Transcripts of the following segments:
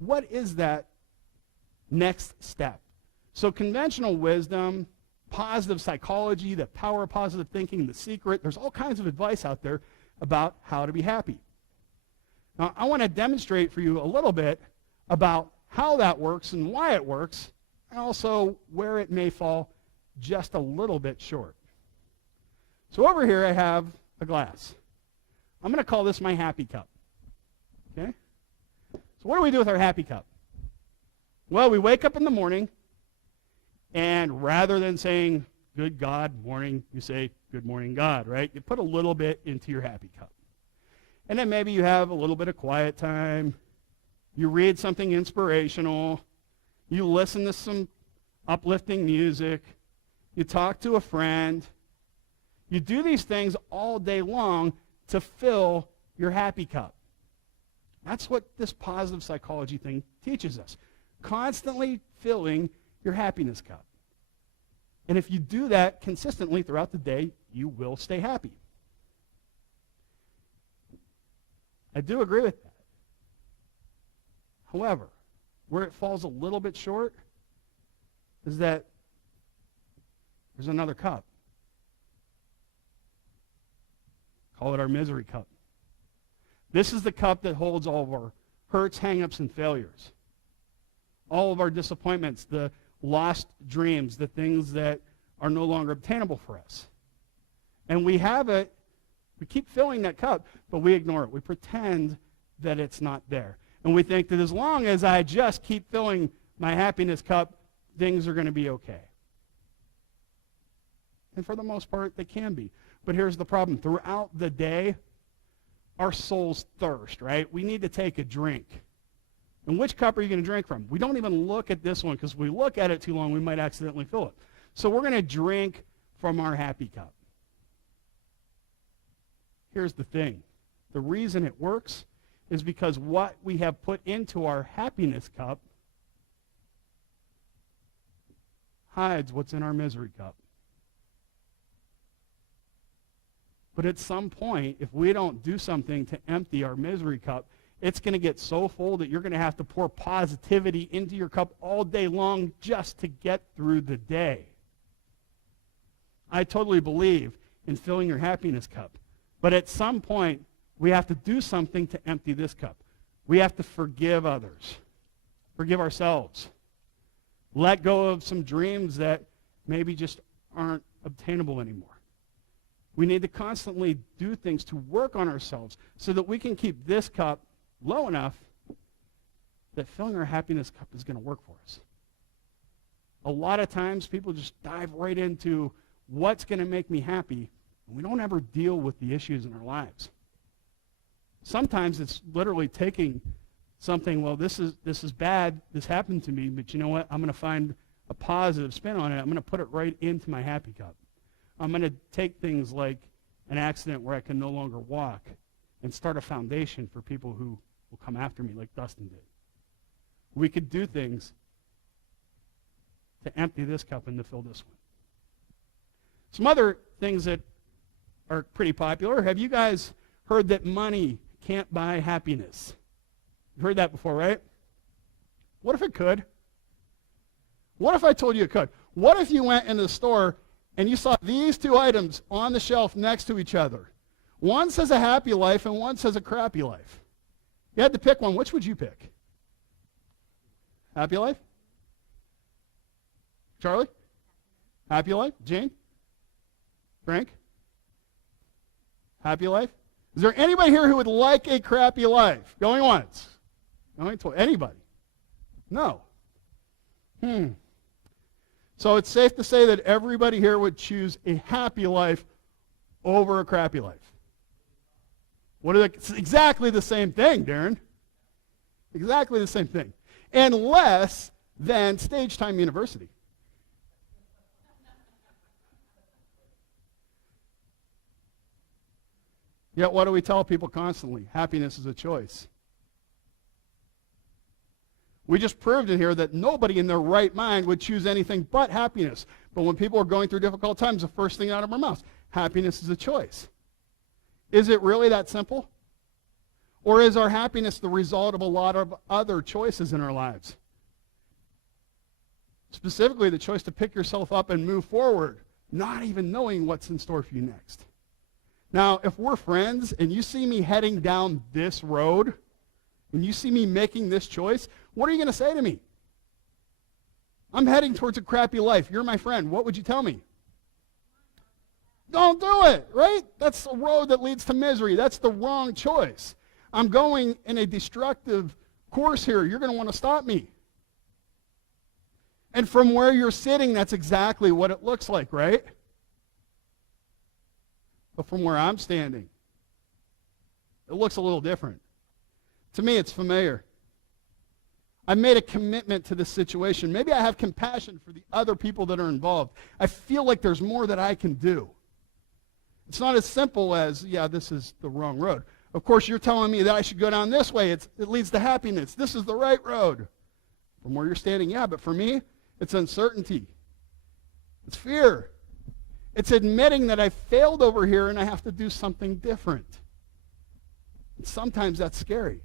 what is that next step? So conventional wisdom, positive psychology, the power of positive thinking, The Secret, there's all kinds of advice out there about how to be happy. Now, I want to demonstrate for you a little bit about how that works and why it works, and also where it may fall just a little bit short. So over here I have a glass. I'm going to call this my happy cup. Okay? So what do we do with our happy cup? Well, we wake up in the morning, and rather than saying, good God, morning, you say, good morning, God, right? You put a little bit into your happy cup. And then maybe you have a little bit of quiet time. You read something inspirational. You listen to some uplifting music. You talk to a friend. You do these things all day long to fill your happy cup. That's what this positive psychology thing teaches us. Constantly filling your happiness cup. And if you do that consistently throughout the day, you will stay happy. I do agree with that. However, where it falls a little bit short is that there's another cup. Call it our misery cup. This is the cup that holds all of our hurts, hang-ups, and failures. All of our disappointments, the lost dreams, the things that are no longer obtainable for us. And we have it, we keep filling that cup, but we ignore it. We pretend that it's not there. And we think that as long as I just keep filling my happiness cup, things are going to be okay. And for the most part, they can be. But here's the problem. Throughout the day, our souls thirst, right? We need to take a drink. And which cup are you going to drink from? We don't even look at this one because if we look at it too long, we might accidentally fill it. So we're going to drink from our happy cup. Here's the thing. The reason it works is because what we have put into our happiness cup hides what's in our misery cup. But at some point, if we don't do something to empty our misery cup, it's going to get so full that you're going to have to pour positivity into your cup all day long just to get through the day. I totally believe in filling your happiness cup. But at some point, we have to do something to empty this cup. We have to forgive others, forgive ourselves, let go of some dreams that maybe just aren't obtainable anymore. We need to constantly do things to work on ourselves so that we can keep this cup low enough that filling our happiness cup is going to work for us. A lot of times people just dive right into what's going to make me happy, and we don't ever deal with the issues in our lives. Sometimes it's literally taking something, well, this is bad, this happened to me, but you know what? I'm going to find a positive spin on it. I'm going to put it right into my happy cup. I'm going to take things like an accident where I can no longer walk and start a foundation for people who will come after me like Dustin did. We could do things to empty this cup and to fill this one. Some other things that are pretty popular. Have you guys heard that money can't buy happiness? You've heard that before, right? What if it could? What if I told you it could? What if you went into the store and you saw these two items on the shelf next to each other? One says a happy life and one says a crappy life. You had to pick one. Which would you pick? Happy life? Charlie? Happy life? Jane? Frank? Happy life? Is there anybody here who would like a crappy life? Going once. Going twice. Anybody? No. So it's safe to say that everybody here would choose a happy life over a crappy life. What are they? It's exactly the same thing, Darren. Exactly the same thing. And less than Stage Time University. Yet what do we tell people constantly? Happiness is a choice. We just proved in here that nobody in their right mind would choose anything but happiness. But when people are going through difficult times, the first thing out of our mouths, happiness is a choice. Is it really that simple? Or is our happiness the result of a lot of other choices in our lives? Specifically, the choice to pick yourself up and move forward, not even knowing what's in store for you next. Now, if we're friends and you see me heading down this road, and you see me making this choice, what are you going to say to me? I'm heading towards a crappy life. You're my friend. What would you tell me? Don't do it, right? That's a road that leads to misery. That's the wrong choice. I'm going in a destructive course here. You're going to want to stop me. And from where you're sitting, that's exactly what it looks like, right? But from where I'm standing, it looks a little different. To me, it's familiar. I made a commitment to this situation. Maybe I have compassion for the other people that are involved. I feel like there's more that I can do. It's not as simple as, yeah, this is the wrong road. Of course, you're telling me that I should go down this way. It leads to happiness. This is the right road. From where you're standing, yeah, but for me, it's uncertainty. It's fear. It's admitting that I failed over here and I have to do something different. And sometimes that's scary.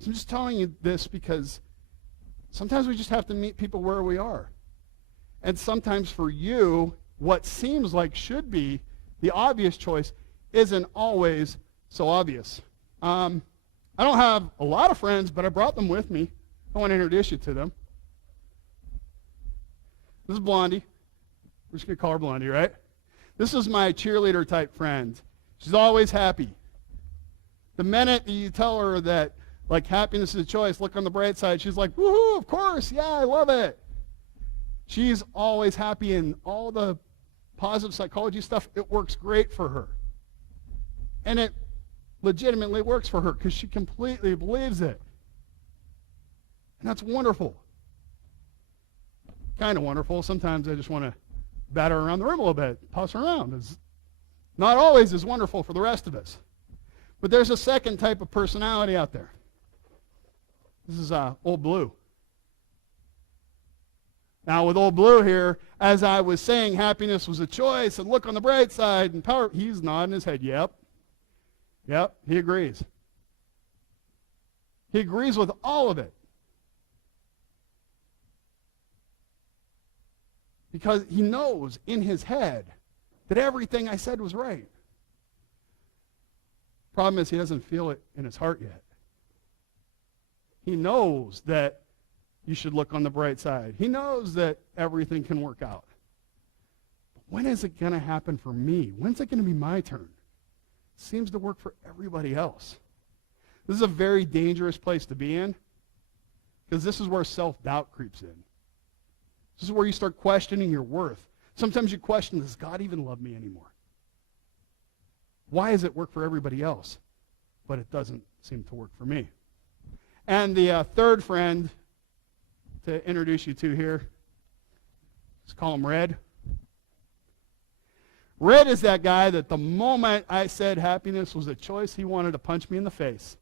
So I'm just telling you this because sometimes we just have to meet people where we are. And sometimes for you, what seems like should be the obvious choice isn't always so obvious. I don't have a lot of friends, but I brought them with me. I want to introduce you to them. This is Blondie. We're just going to call her Blondie, right? This is my cheerleader type friend. She's always happy. The minute you tell her that, like, happiness is a choice, look on the bright side, she's like, woohoo, of course, yeah, I love it. She's always happy, and all the positive psychology stuff, it works great for her. And it legitimately works for her because she completely believes it. And that's wonderful. Kind of wonderful. Sometimes I just want to bat her around the room a little bit, toss her around. It's not always as wonderful for the rest of us. But there's a second type of personality out there. This is Old Blue. Now, with Old Blue here, as I was saying, happiness was a choice, and look on the bright side, and power, he's nodding his head, yep. Yep, he agrees. He agrees with all of it. Because he knows in his head that everything I said was right. Problem is, he doesn't feel it in his heart yet. He knows that you should look on the bright side. He knows that everything can work out. But when is it going to happen for me? When's it going to be my turn? It seems to work for everybody else. This is a very dangerous place to be in because this is where self-doubt creeps in. This is where you start questioning your worth. Sometimes you question, does God even love me anymore? Why does it work for everybody else, but it doesn't seem to work for me? And the third friend to introduce you to here, let's call him Red. Red is that guy that the moment I said happiness was a choice, he wanted to punch me in the face.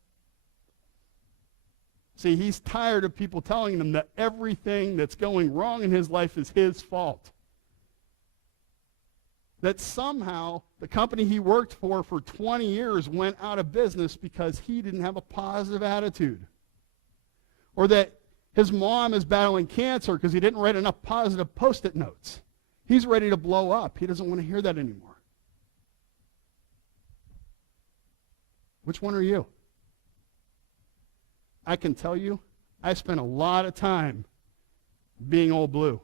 See, he's tired of people telling him that everything that's going wrong in his life is his fault. That somehow the company he worked for 20 years went out of business because he didn't have a positive attitude. Or that his mom is battling cancer because he didn't write enough positive Post-it notes. He's ready to blow up. He doesn't want to hear that anymore. Which one are you? I can tell you, I spent a lot of time being Old Blue.